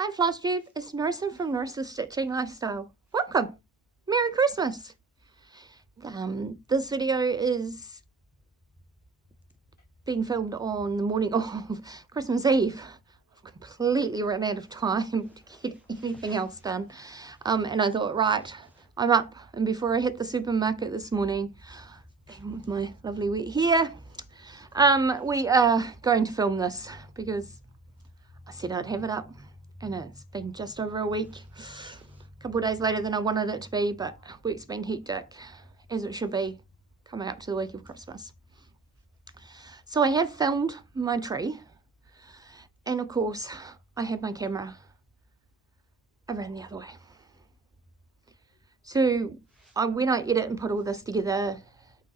Hi Flosstube, it's Narissa from Narissa's Stitching Lifestyle. Welcome! Merry Christmas! This video is being filmed on the morning of Christmas Eve. I've completely run out of time to get anything else done. And I thought, right, I'm up. And before I hit the supermarket this morning, with my lovely wet hair, we are going to film this because I said I'd have it up. And it's been just over a week, a couple of days later than I wanted it to be, but work's been hectic, as it should be, coming up to the week of Christmas. So I have filmed my tree, and of course I had my camera around the other way. So when I edit and put all this together,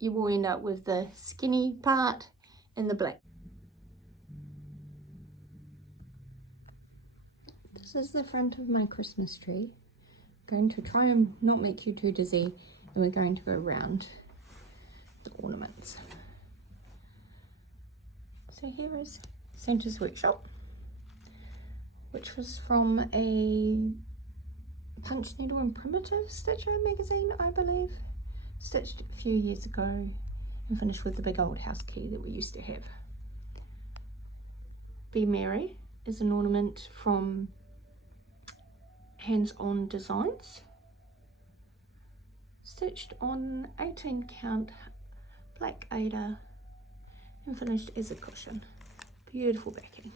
you will end up with the skinny part and the black. This is the front of my Christmas tree. I'm going to try and not make you too dizzy, and we're going to go around the ornaments. So here is Santa's Workshop, which was from a punch needle and primitive stitcher magazine, I believe. Stitched a few years ago and finished with the big old house key that we used to have. Be Merry is an ornament from Hands-On Designs, stitched on 18 count black Ada and finished as a cushion. Beautiful backing.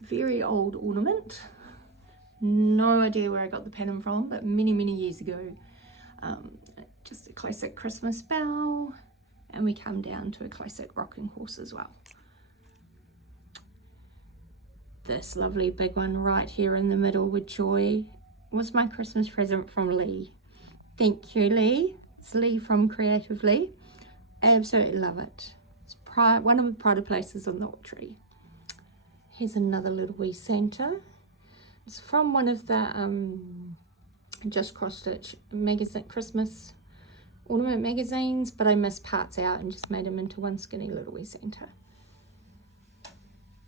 Very old ornament. No idea where I got the pattern from, but many years ago. Just a classic Christmas bow, and we come down to a classic rocking horse as well. This lovely big one right here in the middle with Joy was my Christmas present from Lee. Thank you, Lee. It's Lee from Creative Lee. Absolutely love it. It's one of the prouder places on the tree. Here's another little wee Santa. It's from one of the just cross-stitch magazine Christmas ornament magazines, but I missed parts out and just made them into one skinny little wee Santa.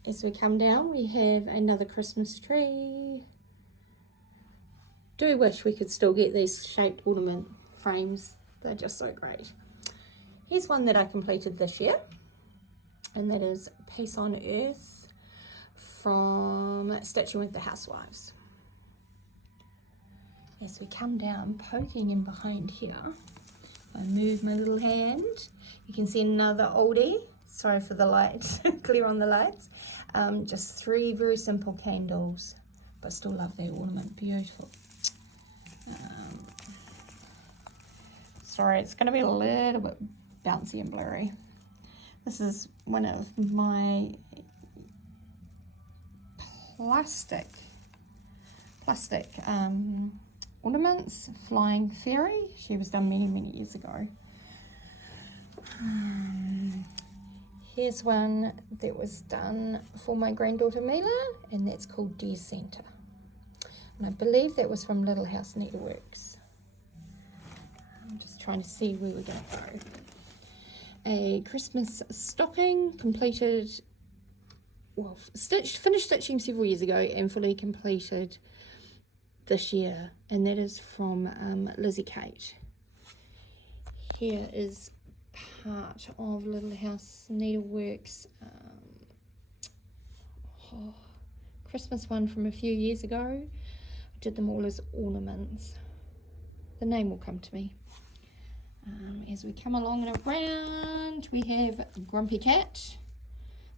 As we come down, we have another Christmas tree. Do wish we could still get these shaped ornament frames. They're just so great. Here's one that I completed this year, and that is Peace on Earth from Stitching with the Housewives. As we come down, poking in behind here, I move my little hand, you can see another oldie. Sorry for the lights, clear on the lights. Just 3 very simple candles, but still love that ornament, beautiful. Sorry, it's gonna be a little bit bouncy and blurry. This is one of my plastic ornaments, Flying Fairy. She was done many years ago. Here's one that was done for my granddaughter Mila, and that's called Dear Santa. And I believe that was from Little House Needleworks. I'm just trying to see where we're going to go. A Christmas stocking completed, well, finished stitching several years ago and fully completed this year, and that is from Lizzie Kate. Here is part of Little House Needleworks Christmas one from a few years ago. I did them all as ornaments. The name will come to me. As we come along and around, we have Grumpy Cat,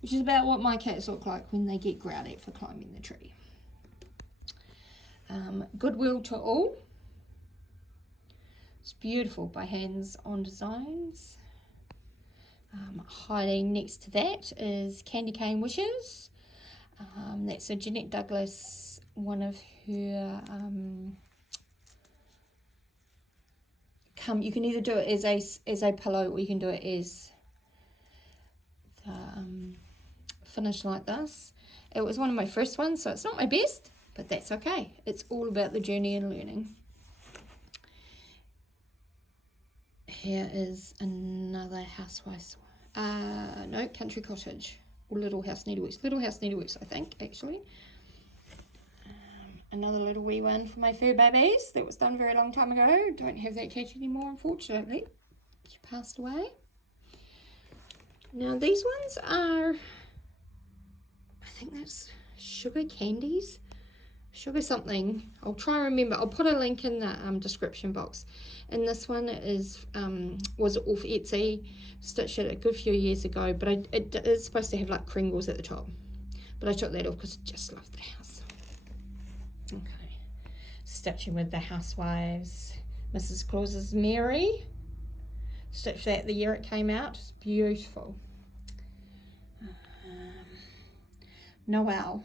which is about what my cats look like when they get growled at for climbing the tree. Goodwill to All. It's beautiful by Hands-On Designs. Hiding next to that is Candy Cane Wishes. That's a Jeanette Douglas, one of her you can either do it as a pillow, or you can do it as the finish like this. It was one of my first ones, so it's not my best, but that's okay. It's all about the journey and learning. Here is another Housewives, no, Country Cottage. or Little House Needleworks, I think, actually. Another little wee one for my fur babies that was done a very long time ago. Don't have that cat anymore, unfortunately. She passed away. Now these ones are, I think that's sugar candies, sugar something. I'll try and remember. I'll put a link in the description box. And this one is was off Etsy, stitched it a good few years ago, but it is supposed to have like Kringles at the top. But I took that off because I just love the house. Okay, stitching with the Housewives, Mrs. Claus's Mary. Stitched that the year it came out. It's beautiful. Noel,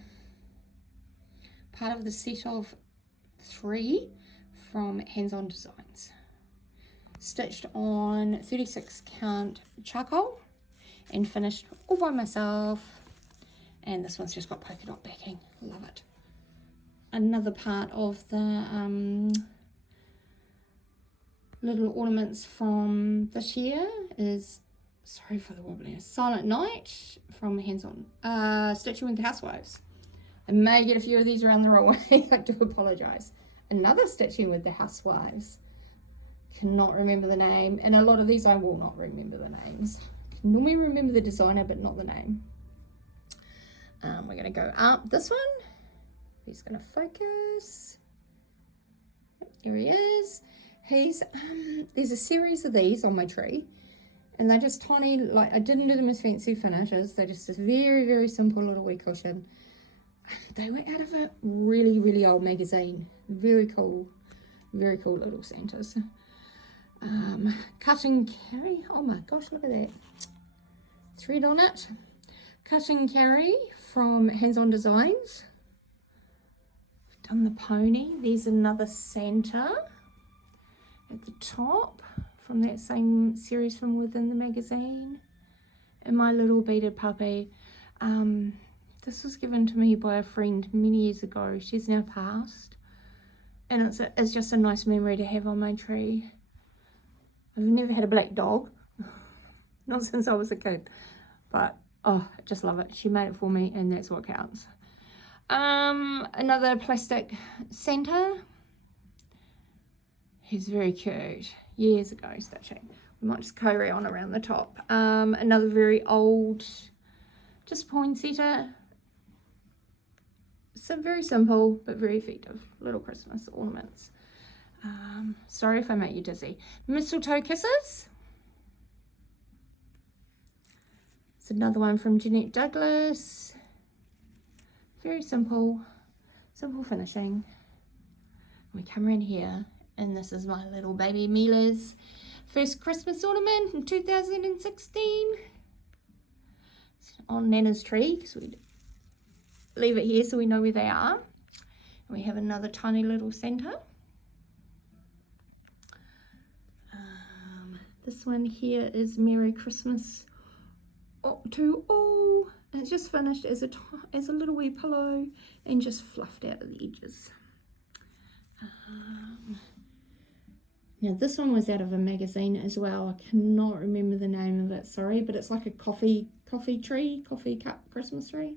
part of the set of 3 from Hands On Designs. Stitched on 36 count charcoal and finished all by myself. And this one's just got polka dot backing. Love it. Another part of the little ornaments from this year is, sorry for the wobbliness, Silent Night from Hands On, Stitching with the Housewives. I may get a few of these around the wrong way. I do apologise. Another Stitching with the Housewives. Cannot remember the name, and a lot of these I will not remember the names. Can normally remember the designer, but not the name. We're going to go up this one. He's going to focus. Here he is. He's there's a series of these on my tree, and they're just tiny. Like, I didn't do them as fancy finishes. They're just a very, very simple little wee cushion. They were out of a really, really old magazine. Very cool little Santas. Cut and carry. Oh my gosh, look at that thread on it. Cut and carry from Hands On Designs. Done the pony. There's another Santa at the top from that same series from within the magazine. And my little beaded puppy. This was given to me by a friend many years ago. She's now passed. And it's just a nice memory to have on my tree. I've never had a black dog. Not since I was a kid. But, oh, I just love it. She made it for me, and that's what counts. Another plastic Santa. He's very cute. Years ago stitching. We might just carry on around the top. Another very old, just poinsettia. So very simple, but very effective. Little Christmas ornaments. Sorry if I make you dizzy. Mistletoe Kisses. It's another one from Jeanette Douglas. Very simple finishing. We come around here, and this is my little baby Mila's first Christmas ornament in 2016. It's on Nana's tree, because we leave it here so we know where they are. And we have another tiny little Santa. This one here is Merry Christmas to all. And it's just finished as a little wee pillow and just fluffed out at the edges. Now this one was out of a magazine as well. I cannot remember the name of it, sorry, but it's like a coffee cup Christmas tree.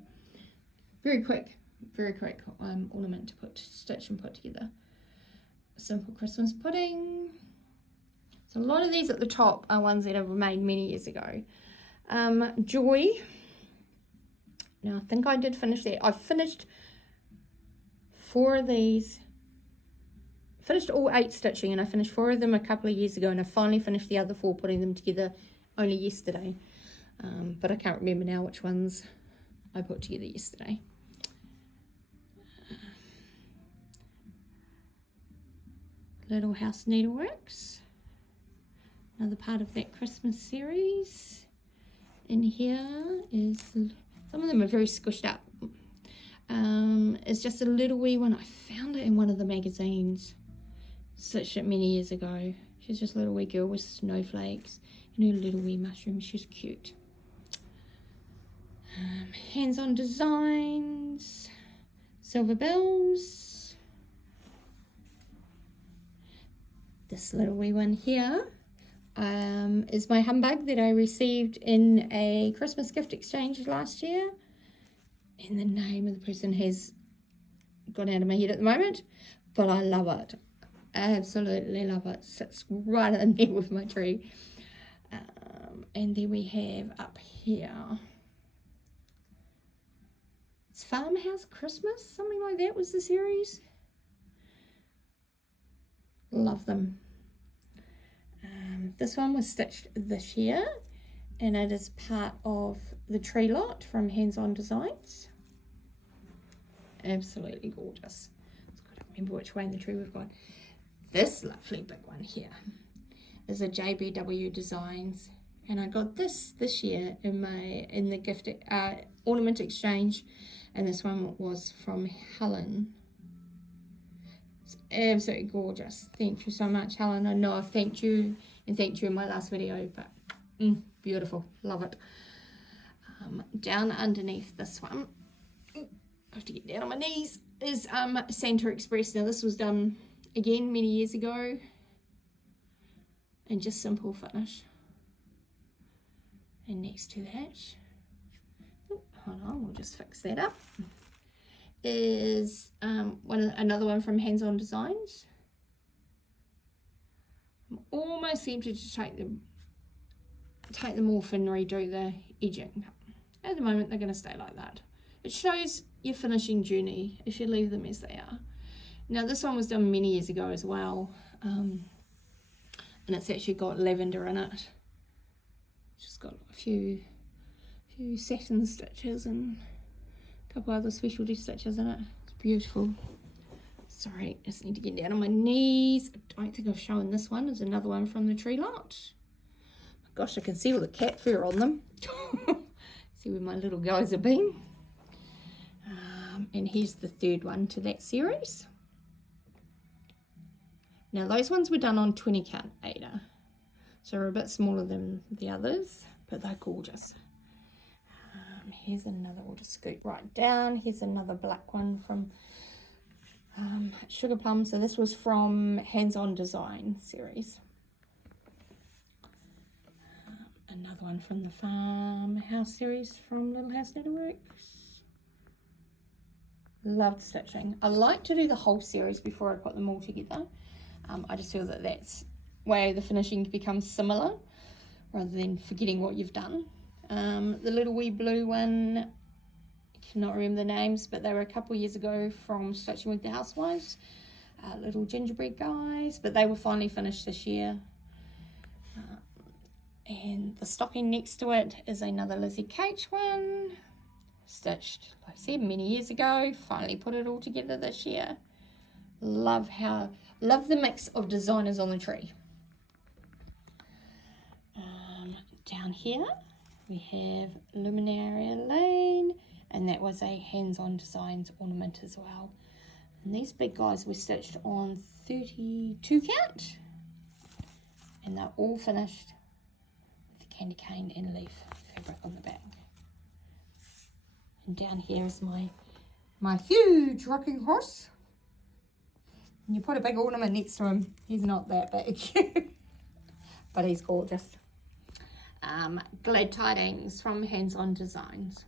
Very quick ornament to stitch and put together. Simple Christmas pudding. So a lot of these at the top are ones that I made many years ago. Joy. Now I think I did finish that. I finished 4 of these. Finished all 8 stitching, and I finished 4 of them a couple of years ago, and I finally finished the other 4 putting them together only yesterday. But I can't remember now which ones I put together yesterday. Little House Needleworks. Another part of that Christmas series. In here is, some of them are very squished up. It's just a little wee one. I found it in one of the magazines. Stitched it many years ago. She's just a little wee girl with snowflakes and her little wee mushroom. She's cute. Hands On Designs. Silver Bells. This little wee one here is my humbug that I received in a Christmas gift exchange last year. And the name of the person has gone out of my head at the moment, but I love it. Absolutely love it. Sits right in there with my tree. And then we have up here, it's Farmhouse Christmas, something like that was the series. Love them. This one was stitched this year, and it is part of the tree lot from Hands On Designs. Absolutely gorgeous. I've got to remember which way in the tree we've got. This lovely big one here is a JBW Designs, and I got this year in the gift ornament exchange, and this one was from Helen. It's absolutely gorgeous. Thank you so much, Helen. I know I've thanked you and thanked you in my last video, but beautiful. Love it. Down underneath this one, I have to get down on my knees, is Santa Express. Now this was done again many years ago, and just simple finish. And next to that, hold on, we'll just fix that up, is another one from Hands On Designs. I'm almost tempted to take them off and redo the edging. At the moment they're going to stay like that. It shows your finishing journey if you leave them as they are. Now this one was done many years ago as well, and it's actually got lavender in it. Just got a few satin stitches and a couple other specialty stitches in it. It's beautiful. Sorry, I just need to get down on my knees. I don't think I've shown this one. There's another one from the tree lot. Gosh, I can see all the cat fur on them. See where my little guys have been. And here's the third one to that series. Now those ones were done on 20 count Ada, so they're a bit smaller than the others, but they're gorgeous. Here's another, we'll just scoot right down. Here's another black one from Sugar Plum. So this was from Hands On Design series. Another one from the Farmhouse series from Little House Needleworks. Loved stitching. I like to do the whole series before I put them all together. I just feel that that's way the finishing becomes similar rather than forgetting what you've done. The little wee blue one, I cannot remember the names, but they were a couple years ago from Stitching with the Housewives. Little gingerbread guys, but they were finally finished this year. And the stocking next to it is another Lizzie Cage one, stitched, like I said, many years ago. Finally put it all together this year. Love the mix of designers on the tree. Down here we have Luminaria Lane, and that was a Hands On Designs ornament as well. And these big guys were stitched on 32 count, and they're all finished with the candy cane and leaf fabric on the back. And down here is my huge rocking horse. And you put a big ornament next to him, he's not that big, but he's gorgeous. Glad Tidings from Hands On Designs.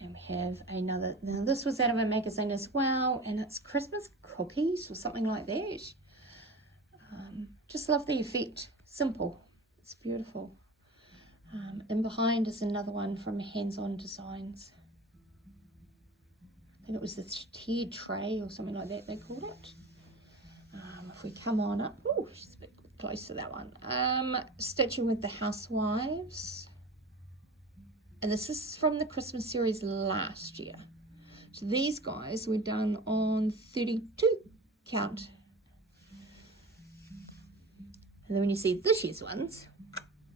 And we have another, now this was out of a magazine as well, and it's Christmas cookies or something like that. Just love the effect. Simple. It's beautiful. And behind is another one from Hands On Designs. I think it was the tiered tray or something like that they called it. If we come on up, oh, she's a bit close to that one. Stitching with the Housewives. And this is from the Christmas series last year. So these guys were done on 32 count. And then when you see this year's ones,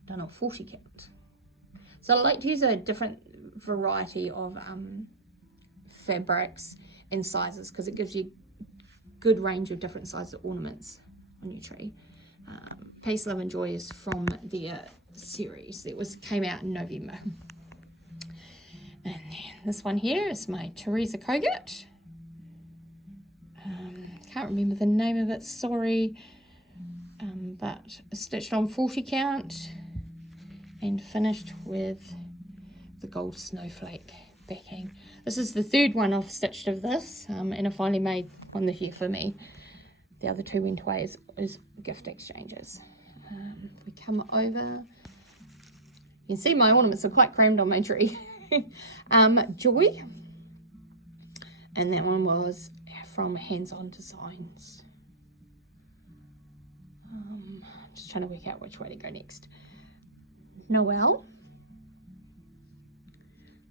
done on 40 count. So I like to use a different variety of fabrics and sizes because it gives you good range of different sizes of ornaments on your tree. Peace, Love and Joy is from their series that came out in November. And then this one here is my Teresa Kogut. Can't remember the name of it, sorry. but stitched on 40 count and finished with the gold snowflake backing. This is the third one I've stitched of this, and I finally made one this year for me. The other two went away as gift exchanges. We come over, you can see my ornaments are quite crammed on my tree. Joy, and that one was from Hands On Designs. I'm just trying to work out which way to go next. Noel,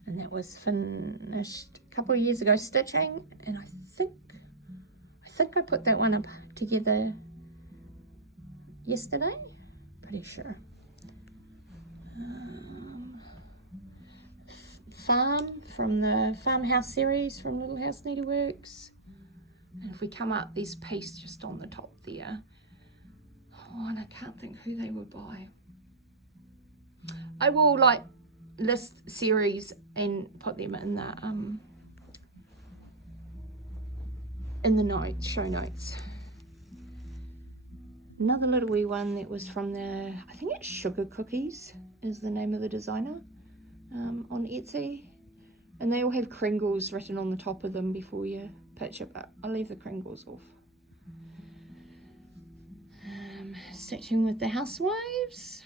and that was finished a couple of years ago stitching, and I think I put that one up together yesterday, pretty sure. Farm from the Farmhouse series from Little House Needleworks, and if we come up, there's piece just on the top there. Oh, and I can't think who they were by. I will like list series and put them in the notes, show notes. Another little wee one that was from the, I think it's Sugar Cookies is the name of the designer, on Etsy, and they all have Kringles written on the top of them before you pitch it, but I'll leave the Kringles off. Stitching with the Housewives.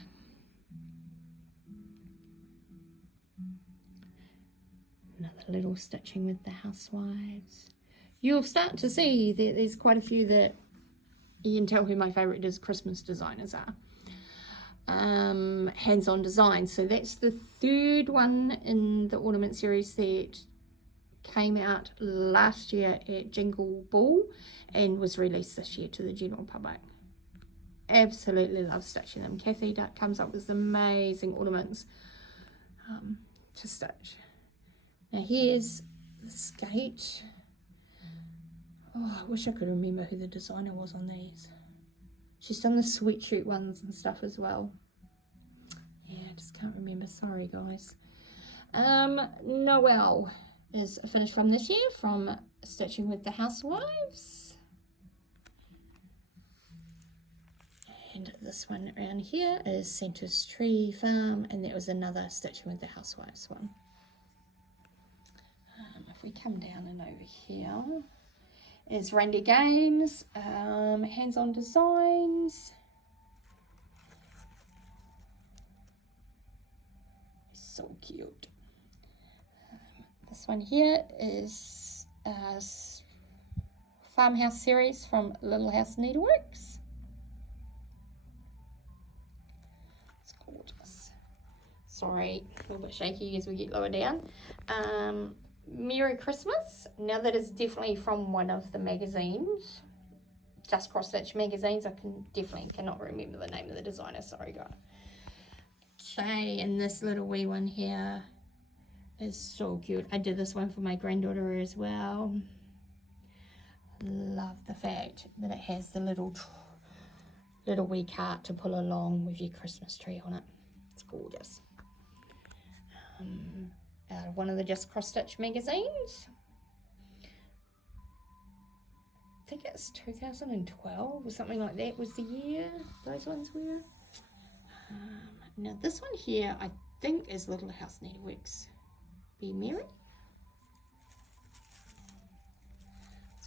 Another little stitching with the Housewives. You'll start to see that there's quite a few that you can tell who my favourite Christmas designers are. Hands On Design. So that's the third one in the ornament series that came out last year at Jingle Ball and was released this year to the general public. Absolutely love stitching them. Kathy comes up with amazing ornaments to stitch. Now here's the skate. Oh, I wish I could remember who the designer was on these. She's done the sweatshirt ones and stuff as well. Yeah, I just can't remember. Sorry, guys. Noel is finished from this year from Stitching with the Housewives. And this one around here is Santa's Tree Farm, and that was another Stitching with the Housewives one. If we come down and over here is Randy Games, Hands On Designs. So cute. This one here is Farmhouse series from Little House Needleworks. It's gorgeous. Sorry, a little bit shaky as we get lower down. Merry Christmas. Now that is definitely from one of the magazines, Just Cross Stitch magazines. I cannot remember the name of the designer. Sorry, guys. Okay, and this little wee one here is so cute. I did this one for my granddaughter as well. Love the fact that it has the little wee cart to pull along with your Christmas tree on it. It's gorgeous. Out of one of the Just Cross Stitch magazines. I think it's 2012 or something like that was the year those ones were. Now this one here I think is Little House Needleworks. Be Merry.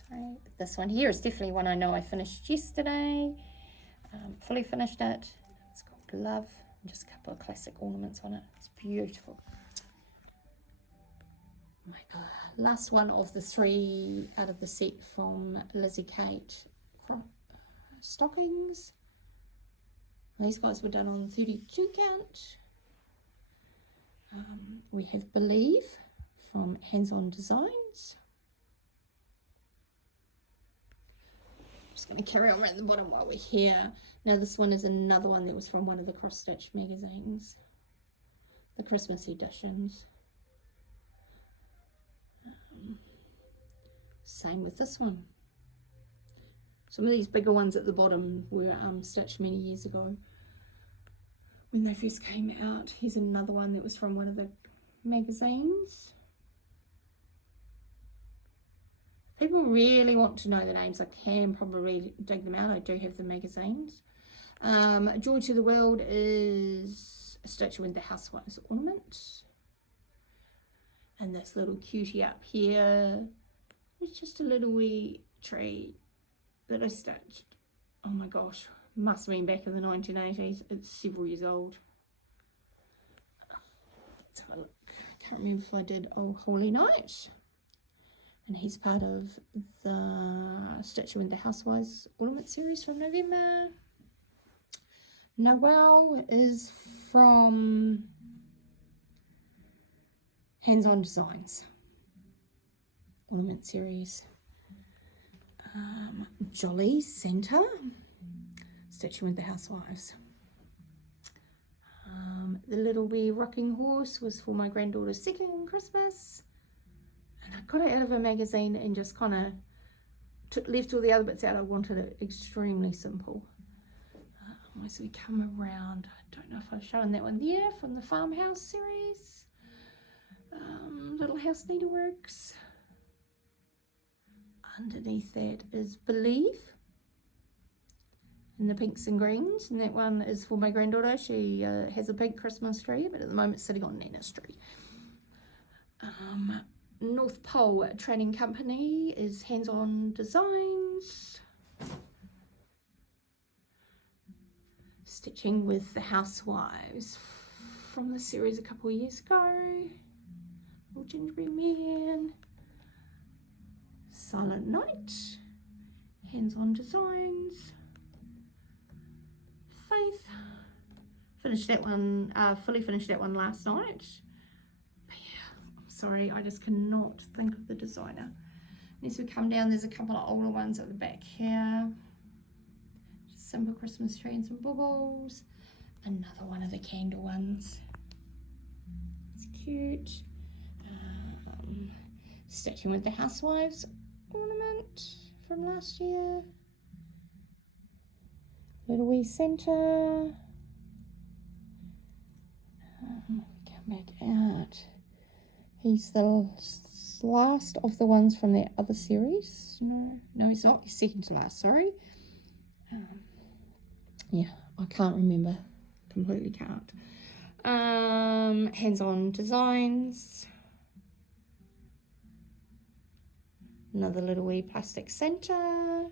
Sorry, this one here is definitely one I know I finished yesterday. Fully finished it. It's got glove and just a couple of classic ornaments on it. It's beautiful. My last one of the three out of the set from Lizzie Kate stockings. These guys were done on 32 count. We have Believe from Hands On Designs. I'm just going to carry on right at the bottom while we're here. Now this one is another one that was from one of the Cross Stitch magazines, the Christmas editions. Same with this one. Some of these bigger ones at the bottom were stitched many years ago when they first came out. Here's another one that was from one of the magazines. People really want to know the names. I can probably dig them out. I do have the magazines. Joy to the World is a stitch with the Housewives Ornament. And this little cutie up here is just a little wee tree that I stitched. Oh my gosh, must have been back in the 1980s. It's several years old. Let's have a look. I can't remember if I did Oh Holy Night. And he's part of the Stitch with the Housewives Ornament series from November. Noel is from Hands-On Designs Ornament series. Jolly Santa, Stitching with the Housewives. The little wee rocking horse was for my granddaughter's second Christmas, and I got it out of a magazine and just kind of left all the other bits out. I wanted it extremely simple. As we come around, I don't know if I've shown that one there from the Farmhouse series. Little House Needleworks. Underneath that is Believe in the pinks and greens, and that one is for my granddaughter. She has a pink Christmas tree, but at the moment it's sitting on Nana's tree. North Pole Trading Company is Hands-On Designs. Stitching with the Housewives from the series a couple of years ago. Little Gingerbread Man. Silent Night, Hands-On Designs. Faith, finished that one, fully finished that one last night. But yeah, I'm sorry, I just cannot think of the designer. As we come down, there's a couple of older ones at the back here. Just simple Christmas tree and some bubbles. Another one of the candle ones. It's cute. Stitching with the Housewives Ornament from last year. Little wee Santa. Come back out. He's the last of the ones from that other series. No, he's not. He's second to last. Sorry. Yeah, I can't remember. Completely can't. Hands-On Designs. Another little wee plastic Santa.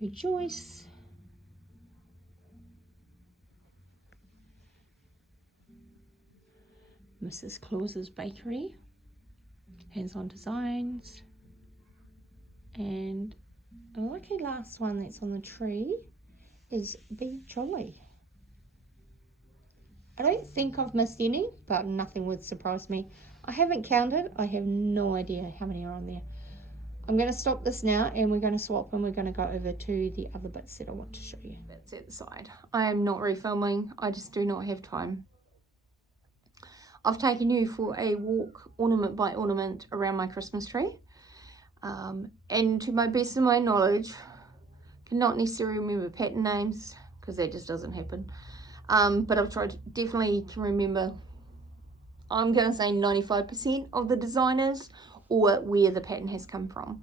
Rejoice. Mrs. Claus's Bakery. Hands-On Designs. And a lucky last one that's on the tree is Be Jolly. I don't think I've missed any, but nothing would surprise me. I haven't counted. I have no idea how many are on there. I'm going to stop this now and we're going to swap and we're going to go over to the other bits that I want to show you. That's at the side. I am not refilming. I just do not have time. I've taken you for a walk ornament by ornament around my Christmas tree. And to my best of my knowledge, cannot necessarily remember pattern names because that just doesn't happen. But I've tried, definitely can remember, I'm going to say 95% of the designers or where the pattern has come from.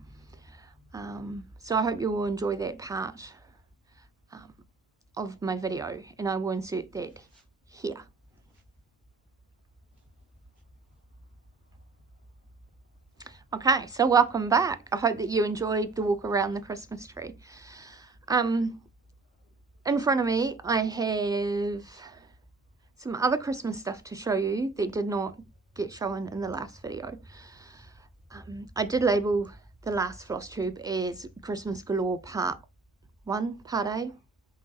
So I hope you will enjoy that part of my video, and I will insert that here. Okay, so welcome back. I hope that you enjoyed the walk around the Christmas tree. In front of me, I have some other Christmas stuff to show you that did not get shown in the last video. I did label the last floss tube as Christmas Galore Part 1, Part A,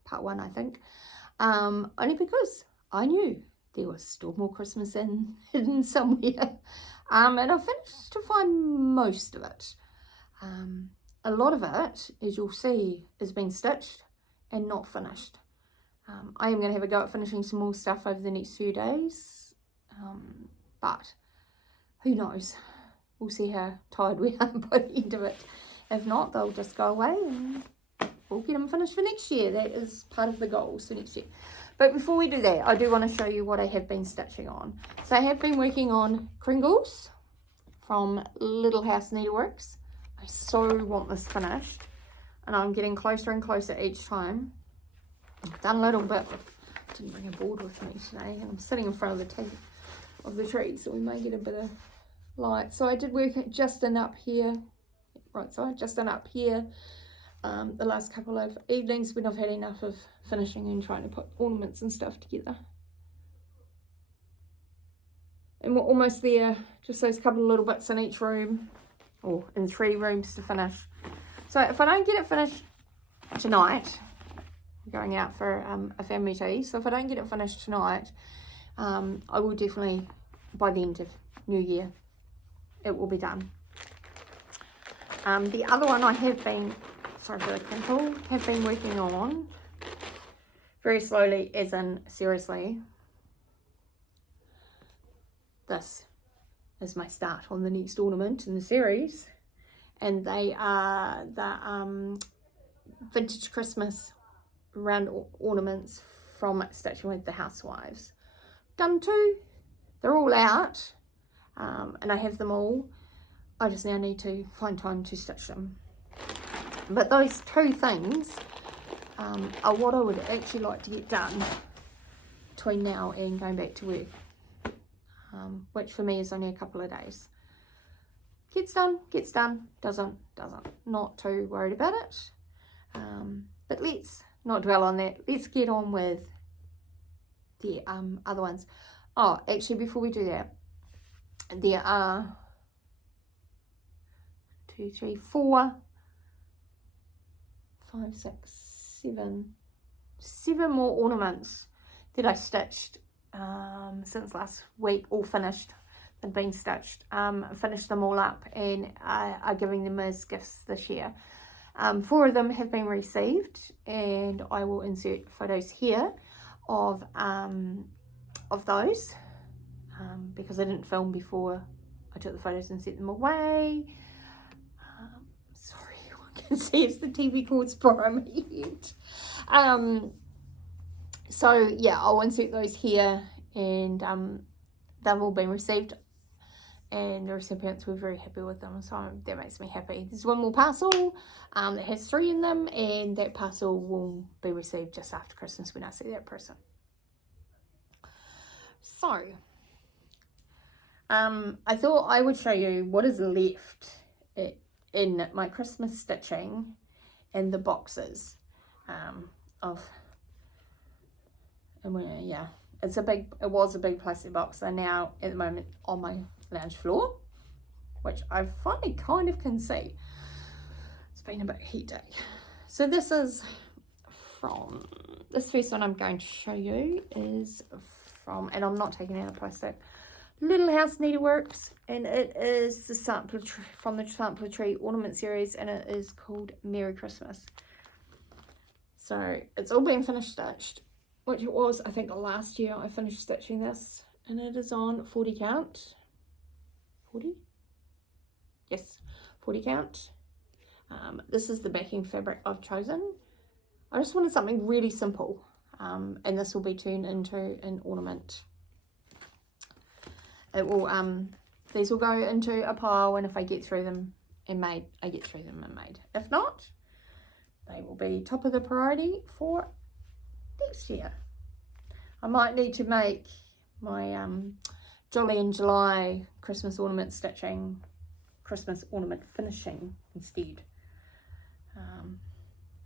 Part 1 I think, only because I knew there was still more Christmas hidden somewhere, and I finished to find most of it. A lot of it, as you'll see, is being stitched and not finished. I am going to have a go at finishing some more stuff over the next few days, but who knows. We'll see how tired we are by the end of it. If not, they'll just go away and we'll get them finished for next year. That is part of the goals for next year. But before we do that, I do want to show you what I have been stitching on. So I have been working on Kringles from Little House Needleworks. I so want this finished, and I'm getting closer and closer each time. I've done a little bit. Didn't bring a board with me today, and I'm sitting in front of the tree, so we may get a bit of light. So I did work it just in up here, right side, just in up here. The last couple of evenings when I've had enough of finishing and trying to put ornaments and stuff together. And we're almost there, just those couple of little bits in each room, or in 3 rooms to finish. So if I don't get it finished tonight, I'm going out for a family tea, so if I don't get it finished tonight, I will definitely, by the end of New Year, it will be done. The other one I have been, sorry for the crinkle, have been working on very slowly, as in seriously. This is my start on the next ornament in the series, and they are the vintage Christmas round ornaments from Stitching with the Housewives. Done 2, they're all out, and I have them all. I just now need to find time to stitch them. But those 2 things are what I would actually like to get done between now and going back to work, which for me is only a couple of days. Gets done, doesn't. Not too worried about it. But let's not dwell on that. Let's get on with the other ones. Oh, actually, before we do that, there are 2, 3, 4, 5, 6, 7 more ornaments that I stitched since last week, all finished. They've been stitched. Finished them all up and are giving them as gifts this year. 4 of them have been received, and I will insert photos here of those because I didn't film before I took the photos and sent them away. Sorry, I can see it's the TV cords behind my head. So yeah, I'll insert those here, and they've all been received, and the recipients were very happy with them, so that makes me happy. There's one more parcel that has 3 in them, and that parcel will be received just after Christmas when I see that person. So I thought I would show you what is left in my Christmas stitching and the boxes yeah, it was a big plastic box. They're now at the moment on my lounge floor, which I finally kind of can see. It's been a bit hectic. So this is from, this first one I'm going to show you is from, and I'm not taking out the plastic, Little House Needleworks, and it is the sampler from the Sampler Tree Ornament series, and it is called Merry Christmas. So it's all been finished stitched, which it was, I think, last year I finished stitching this, and it is on 40 count. 40? Yes, 40 count. This is the backing fabric I've chosen. I just wanted something really simple, and this will be turned into an ornament. It will, these will go into a pile, and if I get through them and made, I get through them and made. If not, they will be top of the priority for next year. I might need to make my Jolly in July Christmas ornament stitching, Christmas ornament finishing instead.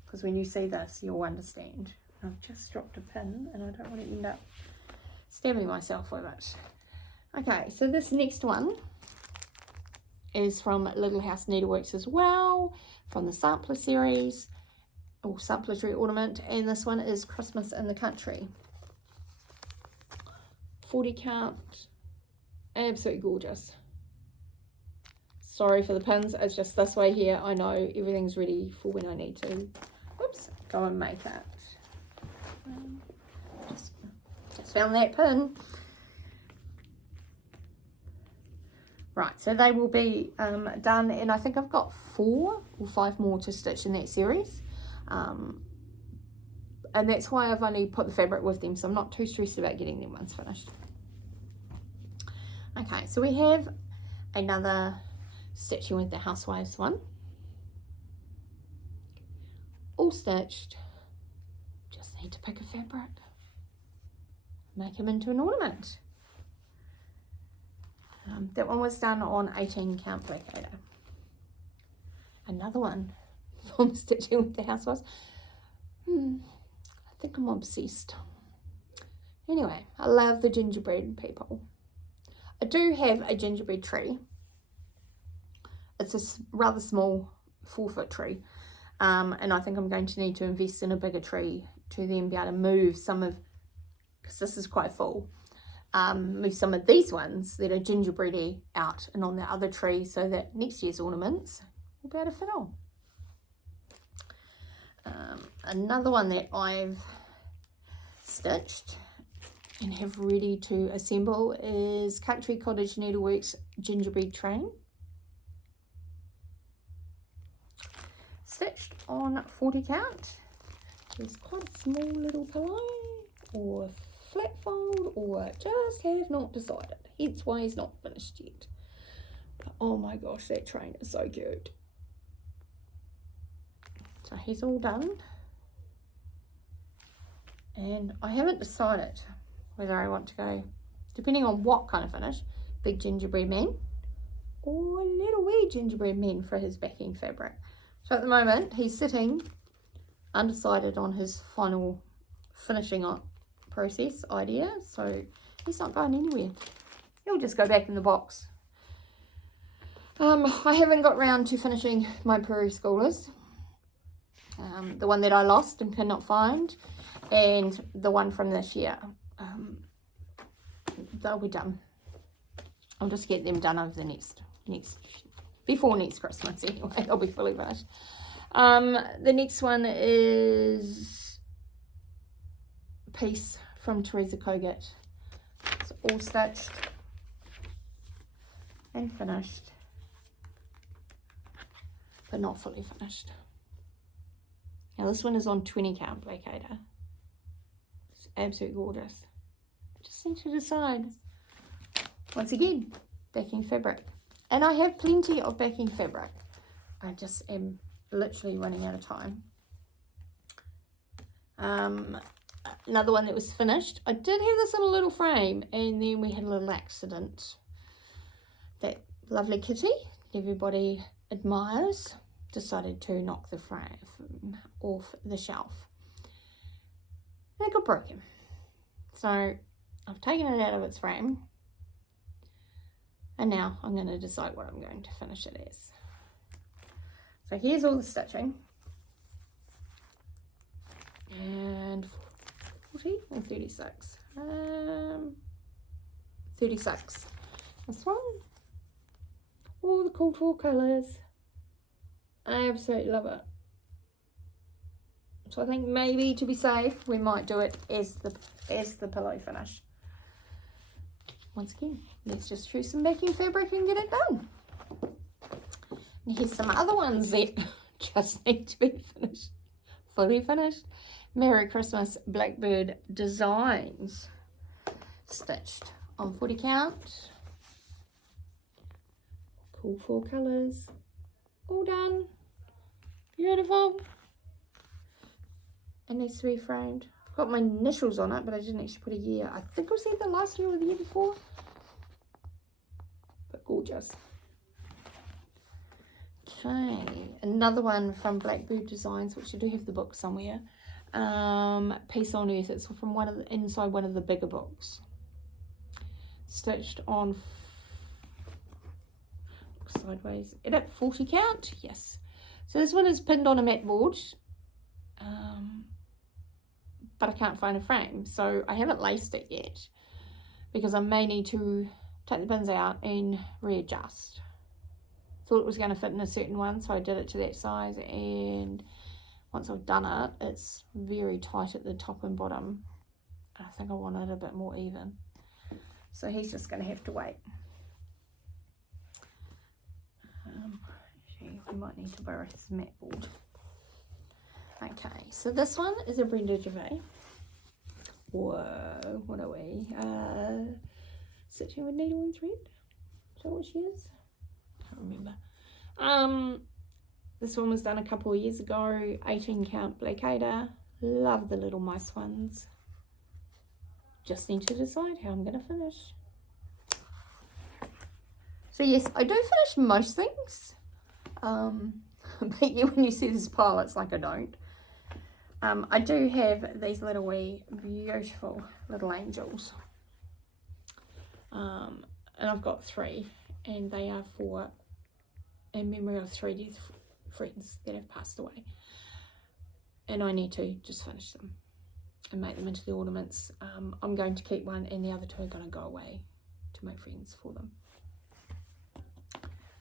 Because when you see this, you'll understand. I've just dropped a pin, and I don't want to end up stabbing myself with it. Okay, so this next one is from Little House Needleworks as well, from the Sampler series, or Sampler Tree Ornament, and this one is Christmas in the Country. 40 count, absolutely gorgeous. Sorry for the pins, it's just this way here. I know everything's ready for when I need to, whoops, go and make it. Just found that pin. Right, so they will be done, and I think I've got 4 or 5 more to stitch in that series. And that's why I've only put the fabric with them, so I'm not too stressed about getting them ones finished. Okay, so we have another Stitching with the Housewives one. all stitched. Just need to pick a fabric, make him into an ornament. That one was done on 18 count placator. Another one from Stitching with the Housewives. I think I'm obsessed. Anyway, I love the gingerbread people. I do have a gingerbread tree. It's a rather small 4-foot tree. And I think I'm going to need to invest in a bigger tree to then be able to move some of, because this is quite full, move some of these ones that are gingerbready out and on the other tree so that next year's ornaments will be able to fit on. Another one that I've stitched and have ready to assemble is Country Cottage Needleworks gingerbread train. Stitched on 40 count. There's quite a small little pillow or flat fold, or just have not decided. Hence why he's not finished yet. But oh my gosh, that train is so cute. So he's all done. And I haven't decided whether I want to go, depending on what kind of finish, big gingerbread men or little wee gingerbread men for his backing fabric. So at the moment, he's sitting undecided on his final finishing up process idea. So he's not going anywhere. He'll just go back in the box. I haven't got round to finishing my Prairie Schoolers. The one that I lost and cannot find, and the one from this year. They'll be done. I'll just get them done over the before next Christmas anyway. They'll be fully finished. The next one is Peace from Teresa Kogut. It's all stitched and finished, but not fully finished. Now this one is on 20 count placator. It's absolutely gorgeous. I just need to decide. Once again, backing fabric. And I have plenty of backing fabric. I just am literally running out of time. Another one that was finished. I did have this in a little frame, and then we had a little accident. That lovely kitty everybody admires decided to knock the frame off the shelf. And it got broken. So I've taken it out of its frame. And now I'm going to decide what I'm going to finish it as. So here's all the stitching. And 40 or 36? 36. This one. All the cool fall colours. I absolutely love it. So I think maybe to be safe, we might do it as the pillow finish. Once again, let's just choose some backing fabric and get it done. And here's some other ones that just need to be finished, fully finished. Merry Christmas Blackbird Designs, stitched on 40 count. Cool 4 colours, all done, beautiful. It needs to be framed. I've got my initials on it, but I didn't actually put a year. I think it was either last year or the year before. But gorgeous. Okay, another one from Blackbird Designs, which I do have the book somewhere. Peace on Earth. It's from inside one of the bigger books. Stitched on sideways. Is it 40 count? Yes. So this one is pinned on a mat board. But I can't find a frame, so I haven't laced it yet because I may need to take the pins out and readjust. Thought it was going to fit in a certain one, so I did it to that size, and once I've done it, it's very tight at the top and bottom. I think I want it a bit more even, so he's just going to have to wait. Actually, we might need to borrow his mat board. Okay, so this one is a Brenda Gervais. Whoa, what are we? Stitching with needle and thread. Is that what she is? I can't remember. This one was done a couple of years ago, 18 count Blackada. Love the little mice ones. Just need to decide how I'm going to finish. So yes, I do finish most things. But when you see this pile, it's like I don't. I do have these little wee beautiful little angels. And I've got 3, and they are for in memory of 3 dear friends that have passed away. And I need to just finish them and make them into the ornaments. I'm going to keep one, and the other 2 are going to go away to make friends for them.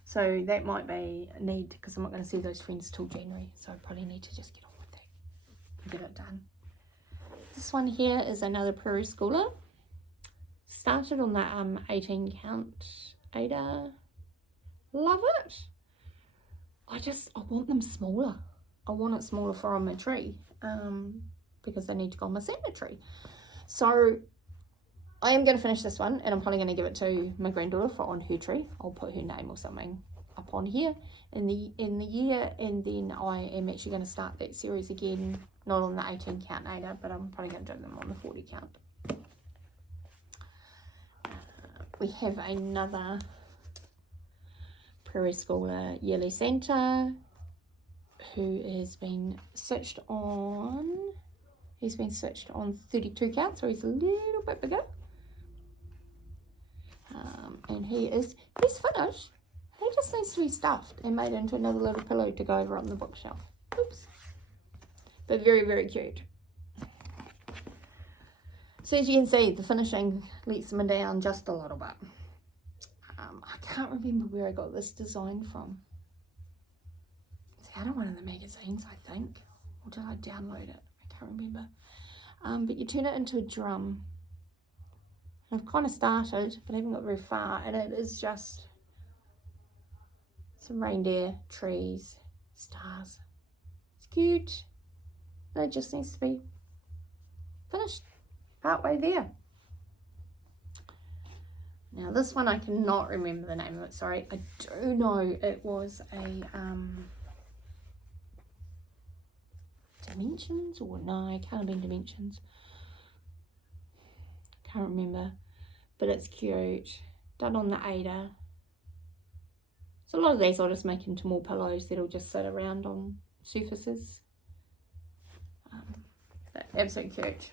So that might be a need, because I'm not going to see those friends till January. So I probably need to just get on with that and get it done. This one here is another Prairie Schooler. Started on that 18 count Ada. Love it. I want them smaller. I want it smaller for on my tree, because they need to go on my Santa tree. So I am going to finish this one, and I'm probably going to give it to my granddaughter for on her tree. I'll put her name or something up on here in the year, and then I am actually going to start that series again, not on the 18 count Ada, but I'm probably going to do them on the 40 count. We have another Prairie Schooler Yearly Santa who has been stitched on. He's been stitched on 32 count, so he's a little bit bigger. And he's finished. He just needs to be stuffed and made into another little pillow to go over on the bookshelf. Oops. But very, very cute. So as you can see, the finishing lets them down just a little bit. I can't remember where I got this design from. It's out of one of the magazines, I think. Or did I download it? I can't remember. But you turn it into a drum. I've kind of started, but I haven't got very far. And it is just some reindeer, trees, stars. It's cute. And it just needs to be finished. Partway there. Now this one I cannot remember the name of it, sorry. I do know it was a Dimensions, or no, it can't have been Dimensions. Can't remember, but it's cute. Done on the Ada. So a lot of these I'll just make into more pillows that'll just sit around on surfaces. But absolutely cute.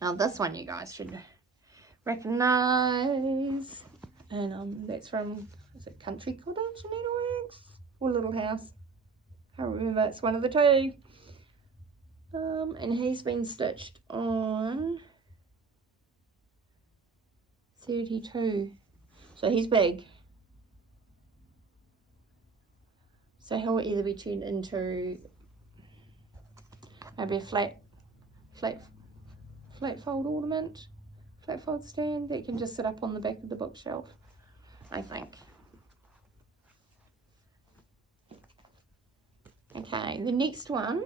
Now this one you guys should recognise, and that's from, is it Country Cottage Needleworks or Little House? Can't remember, it's one of the 2. And he's been stitched on 32, so he's big. So he'll either be turned into maybe a flat fold ornament, flat fold stand that can just sit up on the back of the bookshelf, I think. Okay, the next one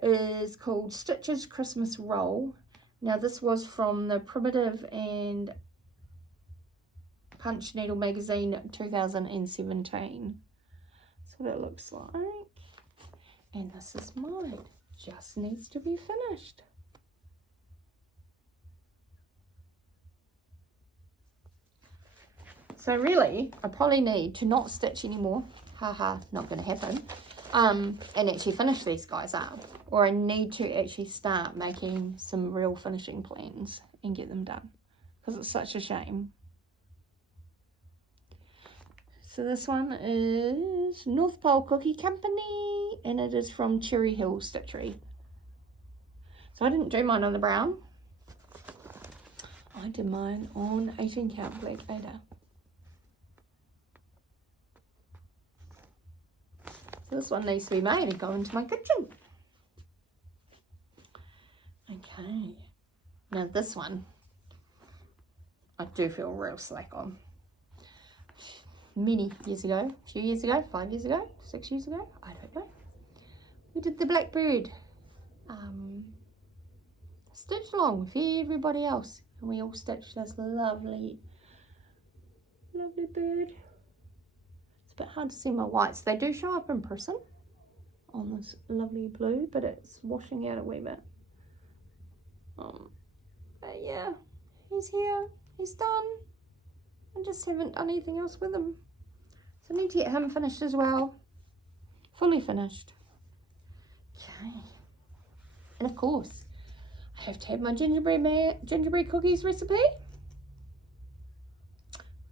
is called Stitches Christmas Roll. Now this was from the Primitive and Punch Needle magazine 2017. That's what it looks like. And this is mine. Just needs to be finished. So really, I probably need to not stitch anymore. Haha, not going to happen. And actually finish these guys up. Or I need to actually start making some real finishing plans and get them done. Because it's such a shame. So this one is North Pole Cookie Company. And it is from Cherry Hill Stitchery. So I didn't do mine on the brown. I did mine on 18 count Black Ada. So this one needs to be made and go into my kitchen. Okay. Now this one, I do feel real slack on. Many years ago, a few years ago, 5 years ago, 6 years ago, I don't know. We did the blackbird stitch along with everybody else. And we all stitched this lovely, lovely bird. It's a bit hard to see my whites. They do show up in person on this lovely blue, but it's washing out a wee bit. But yeah, he's here, he's done. I just haven't done anything else with him. So I need to get him finished as well. Fully finished. Okay. And of course, I have to have my gingerbread cookies recipe.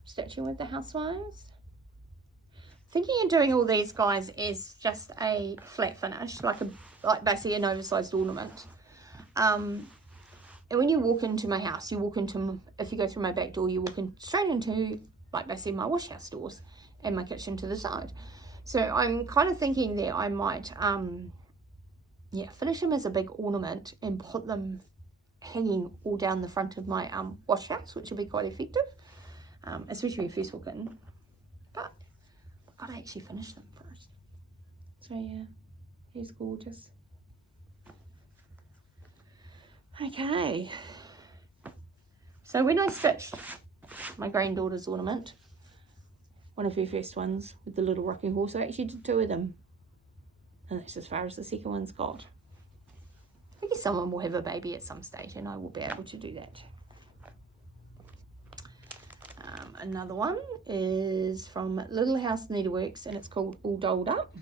Stitching with the housewives. Thinking of doing all these guys is just a flat finish, like basically an oversized ornament. And when you walk into my house, you walk into, if you go through my back door, you walk in straight into like basically my wash house doors and my kitchen to the side. So I'm kind of thinking that I might finish them as a big ornament and put them hanging all down the front of my wash house, which would be quite effective, especially if you first walk in. But I've got to actually finish them first. So yeah, he's gorgeous. Okay, so when I stitched my granddaughter's ornament, one of her first ones with the little rocking horse, I actually did 2 of them, and that's as far as the second one's got. I guess someone will have a baby at some stage and I will be able to do that. Another one is from Little House Needleworks, and it's called All Dolled Up.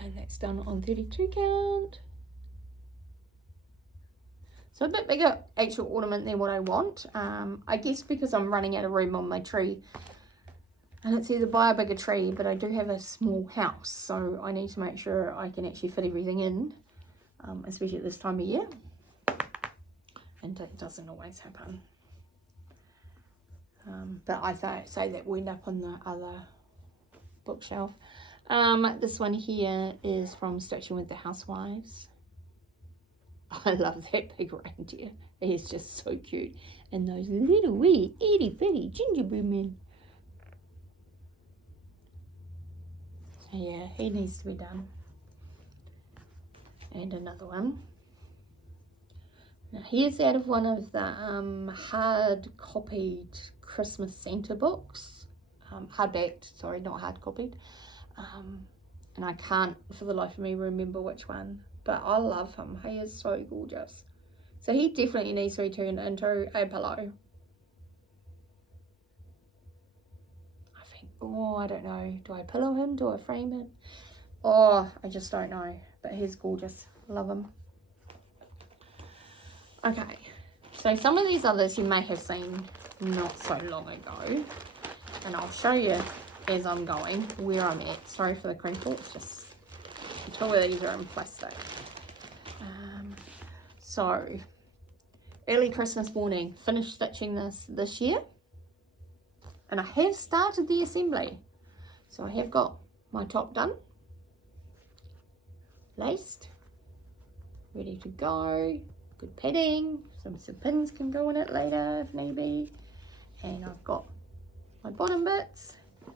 And that's done on 32 count. So a bit bigger actual ornament than what I want. I guess because I'm running out of room on my tree. And it's either buy a bigger tree, but I do have a small house. So I need to make sure I can actually fit everything in, especially at this time of year. And it doesn't always happen. But I say that will end up on the other bookshelf. This one here is from Stitching with the Housewives. I love that big reindeer. He's just so cute. And those little wee itty bitty gingerbread men. So yeah, he needs to be done. And another one. Now here's out of one of the hard copied Christmas Santa books. Hardbacked, sorry, not hard copied. And I can't for the life of me remember which one, but I love him. He is so gorgeous. So he definitely needs to be turned into a pillow. I think, oh, I don't know. Do I pillow him? Do I frame him? Oh, I just don't know. But he's gorgeous. Love him. Okay. So some of these others you may have seen not so long ago. And I'll show you as I'm going where I'm at. Sorry for the crinkle. It's just, two of these are in plastic. So early Christmas morning, finished stitching this year, and I have started the assembly. So I have got my top done, laced, ready to go, good padding, some pins can go in it later if need be, and I've got my bottom bits, and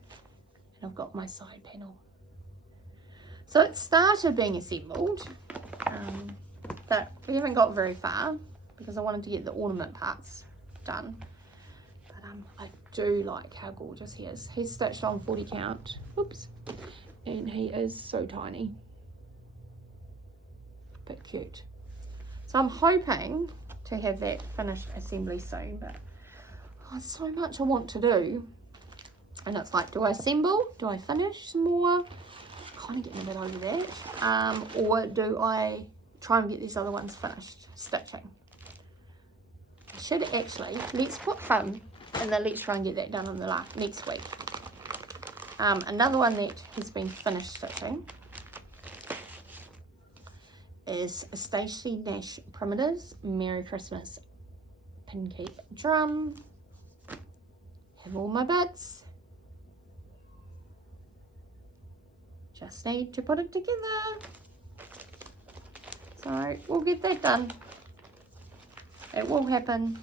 I've got my side panel. So it started being assembled, but we haven't got very far because I wanted to get the ornament parts done. But I do like how gorgeous he is. He's stitched on 40 count, oops, and he is so tiny, but cute. So I'm hoping to have that finished assembly soon, but oh, so much I want to do. And it's like, do I assemble? Do I finish some more? Kind of getting a bit over that. Or do I try and get these other ones finished stitching? I should actually, let's put him and then let's try and get that done in the next week. Another one that has been finished stitching is Stacey Nash Primitives Merry Christmas Pin Keep Drum. Have all my bits. Just need to put it together. So we'll get that done. It will happen.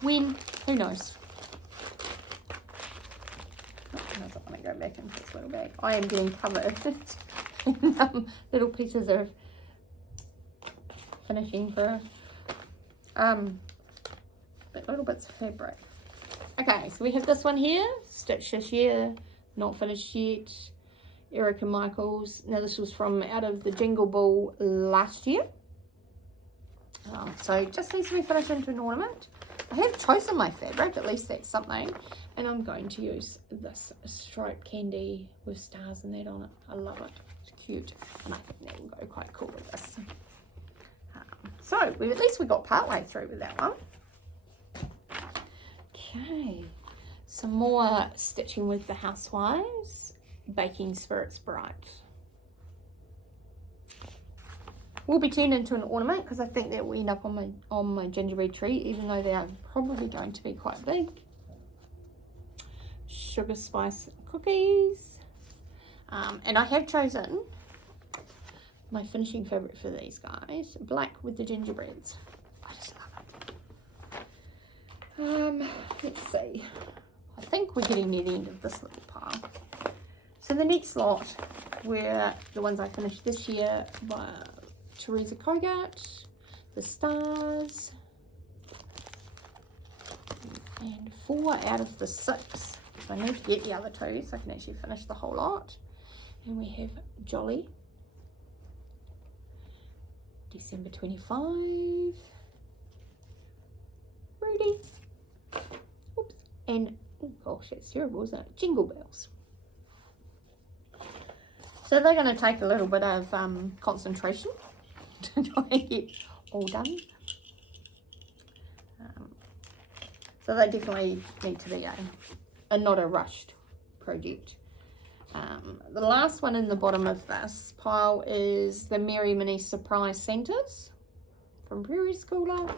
When? Who knows? Oh, I don't want to go back into this little bag. I am getting covered in little pieces of finishing for but little bits of fabric. Okay, so we have this one here, stitched this year, not finished yet. Erica Michaels. Now this was from out of the Jingle Ball last year. So just needs to be finished into an ornament. I have chosen my fabric, at least that's something. And I'm going to use this striped candy with stars and that on it. I love it. It's cute. And I think that will go quite cool with this. So at least we got part way through with that one. Okay. Some more stitching with the Housewives. Baking Spirits Bright. Will be turned into an ornament because I think that will end up on my gingerbread tree, even though they are probably going to be quite big. Sugar Spice Cookies. And I have chosen my finishing fabric for these guys, black with the gingerbreads. I just love it. Let's see. I think we're getting near the end of this little pile. So the next lot were the ones I finished this year by Teresa Kogart, the stars, and 4 out of the 6. So I need to get the other 2 so I can actually finish the whole lot. And we have Jolly, December 25, Rudy, oops, and oh gosh, that's terrible, isn't it? Jingle Bells. So they're going to take a little bit of concentration to try and get all done. So they definitely need to be a not a rushed project. The last one in the bottom of this pile is the Merry Mini Surprise Santas from Prairie Schooler.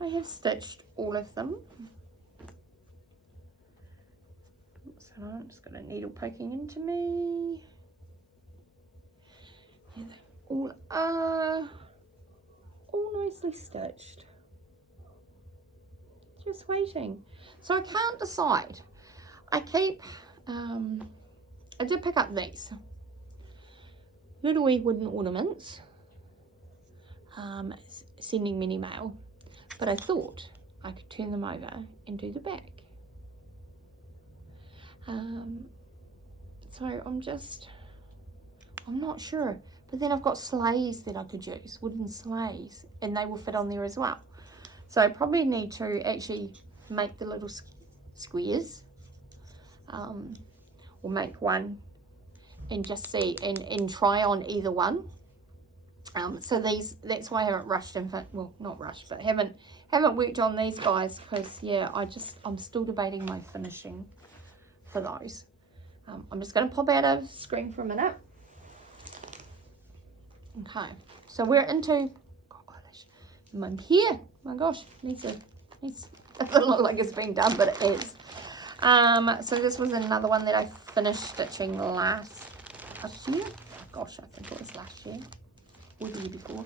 I have stitched all of them. So I'm just got a needle poking into me. Yeah, they all are all nicely stitched. Just waiting. So I can't decide. I keep, I did pick up these little wee wooden ornaments, sending mini mail, but I thought I could turn them over and do the back. So I'm not sure. But then I've got sleighs that I could use, wooden sleighs, and they will fit on there as well. So I probably need to actually make the little squares, or make one and just see and try on either one. So that's why I haven't rushed, in fact, well, not rushed, but haven't worked on these guys, because yeah, I'm still debating my finishing for those. I'm just going to pop out of screen for a minute. Okay, so we're into my here. My gosh, it doesn't look like it's been done, but it is. So this was another one that I finished stitching last year. Gosh, I think it was last year or the year before.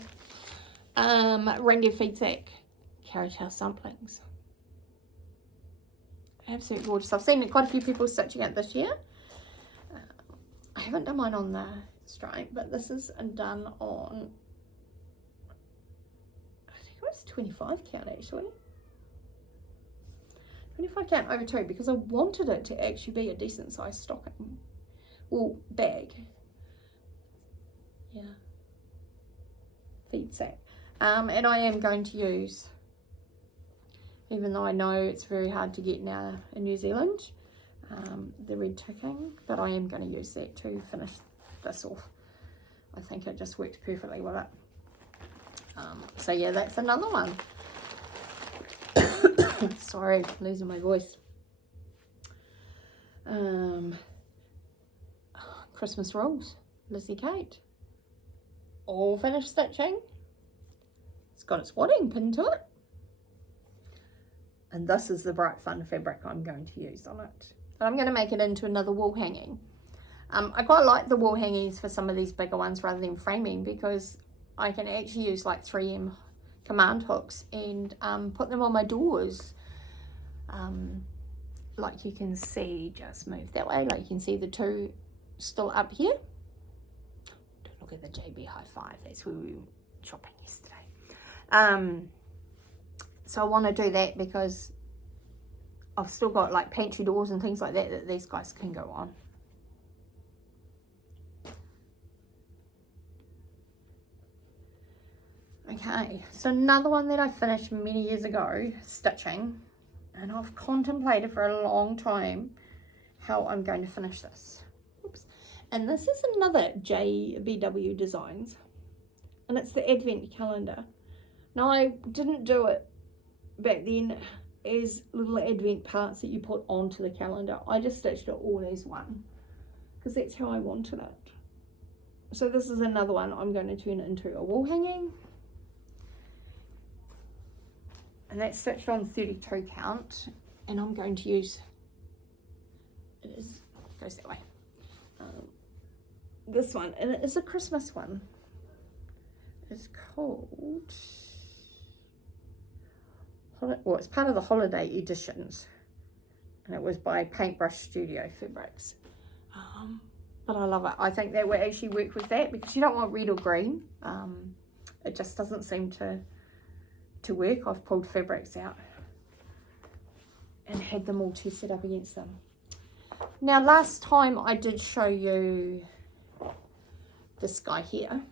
Reindeer Feedsack Carriage House Dumplings. Absolutely gorgeous. I've seen quite a few people stitching it this year. I haven't done mine on the stripe, but this is done on, I think it was 25 count actually. 25 count over 2, because I wanted it to actually be a decent sized stocking, well, bag. Yeah, feed sack. And I am going to use, even though I know it's very hard to get now in New Zealand, the red ticking, but I am going to use that to finish this off. I think it just works perfectly with it. So yeah, that's another one. Sorry, losing my voice. Christmas Rolls, Lizzie Kate. All finished stitching. It's got its wadding pinned to it. And this is the bright fun fabric I'm going to use on it. And I'm going to make it into another wall hanging. I quite like the wall hangings for some of these bigger ones rather than framing, because I can actually use like 3M command hooks and put them on my doors. Like you can see, just move that way, like you can see the 2 still up here. Don't look at the JB High 5, that's where we were shopping yesterday. So I want to do that because I've still got like pantry doors and things like that that these guys can go on. Okay, so another one that I finished many years ago, stitching, and I've contemplated for a long time how I'm going to finish this. Oops. And this is another JBW Designs, and it's the Advent calendar. Now, I didn't do it back then as little Advent parts that you put onto the calendar. I just stitched it all as one because that's how I wanted it. So this is another one I'm going to turn into a wall hanging. And that's stitched on 32 count, and I'm going to use, it goes that way, this one, and it is a Christmas one. It's called, well, it's part of the holiday editions, and it was by Paintbrush Studio Fabrics. But I love it. I think that would actually work with that because you don't want red or green. It just doesn't seem to work. I've pulled fabrics out and had them all tested up against them. Now, last time I did show you this guy here,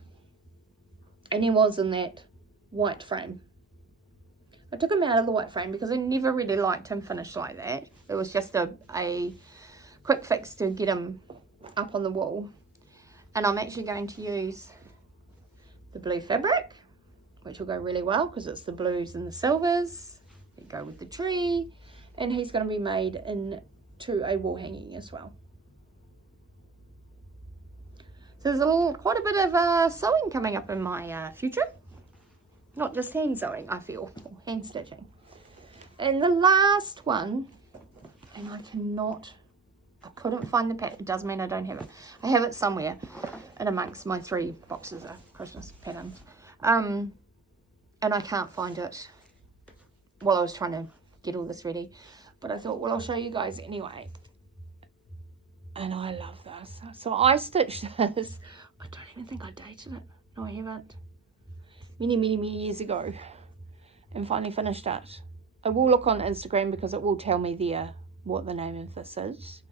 and he was in that white frame. I took him out of the white frame because I never really liked him finished like that. It was just a quick fix to get him up on the wall. And I'm actually going to use the blue fabric, which will go really well because it's the blues and the silvers that go with the tree, and he's going to be made into a wall hanging as well. So there's quite a bit of sewing coming up in my future, not just hand sewing, I feel, or hand stitching. And the last one, and I couldn't find the pattern. It doesn't mean I don't have it. I have it somewhere in amongst my 3 boxes of Christmas patterns. And I can't find it while I was trying to get all this ready. But I thought, well, I'll show you guys anyway. And I love this. So I stitched this. I don't even think I dated it. No, I haven't. Many, many, many years ago. And finally finished it. I will look on Instagram because it will tell me there what the name of this is.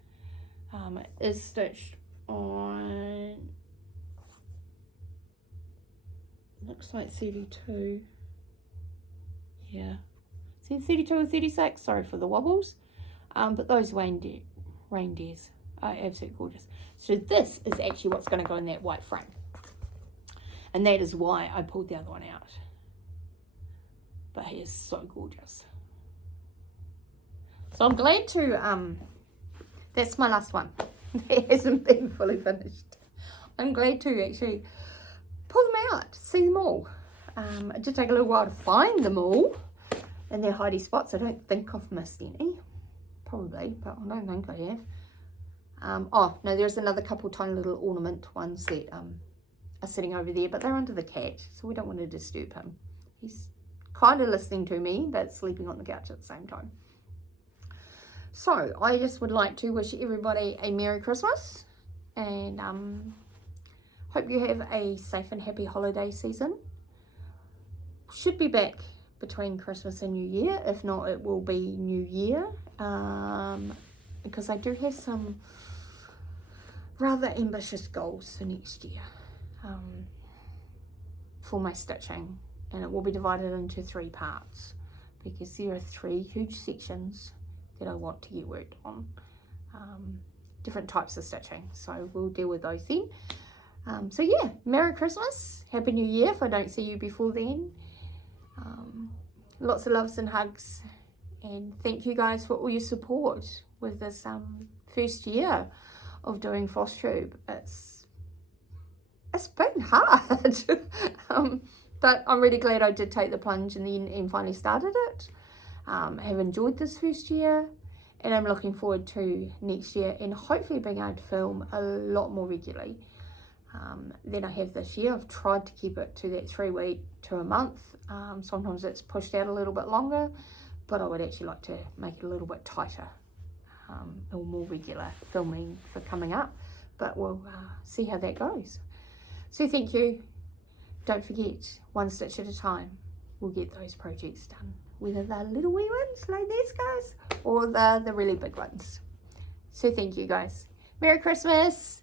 It is stitched on, looks like 32. Yeah, see 32 or 36, sorry for the wobbles, but those reindeers are absolutely gorgeous. So this is actually what's going to go in that white frame, and that is why I pulled the other one out. But he is so gorgeous. So I'm glad to that's my last one. It hasn't been fully finished. I'm glad to actually pull them out, see them all. It did take a little while to find them all in their hidey spots. I don't think I've missed any. Probably, but I don't think I have. Oh, no, there's another couple tiny little ornament ones that are sitting over there, but they're under the cat, so we don't want to disturb him. He's kind of listening to me, but sleeping on the couch at the same time. So, I just would like to wish everybody a Merry Christmas, and hope you have a safe and happy holiday season. Should be back between Christmas and New Year. If not, it will be New Year, because I do have some rather ambitious goals for next year for my stitching, and it will be divided into 3 parts because there are 3 huge sections that I want to get worked on, different types of stitching, so we'll deal with those then. So yeah, Merry Christmas, Happy New Year if I don't see you before then. Lots of loves and hugs, and thank you guys for all your support with this first year of doing Flosstube. It's been hard, but I'm really glad I did take the plunge and finally started it. I have enjoyed this first year, and I'm looking forward to next year and hopefully being able to film a lot more regularly than I have this year. I've tried to keep it to that 3 week to a month. Sometimes it's pushed out a little bit longer, but I would actually like to make it a little bit tighter or more regular filming for coming up, but we'll see how that goes. So thank you. Don't forget, one stitch at a time, we'll get those projects done. whether they're little wee ones like these guys or the really big ones. So thank you guys. Merry Christmas.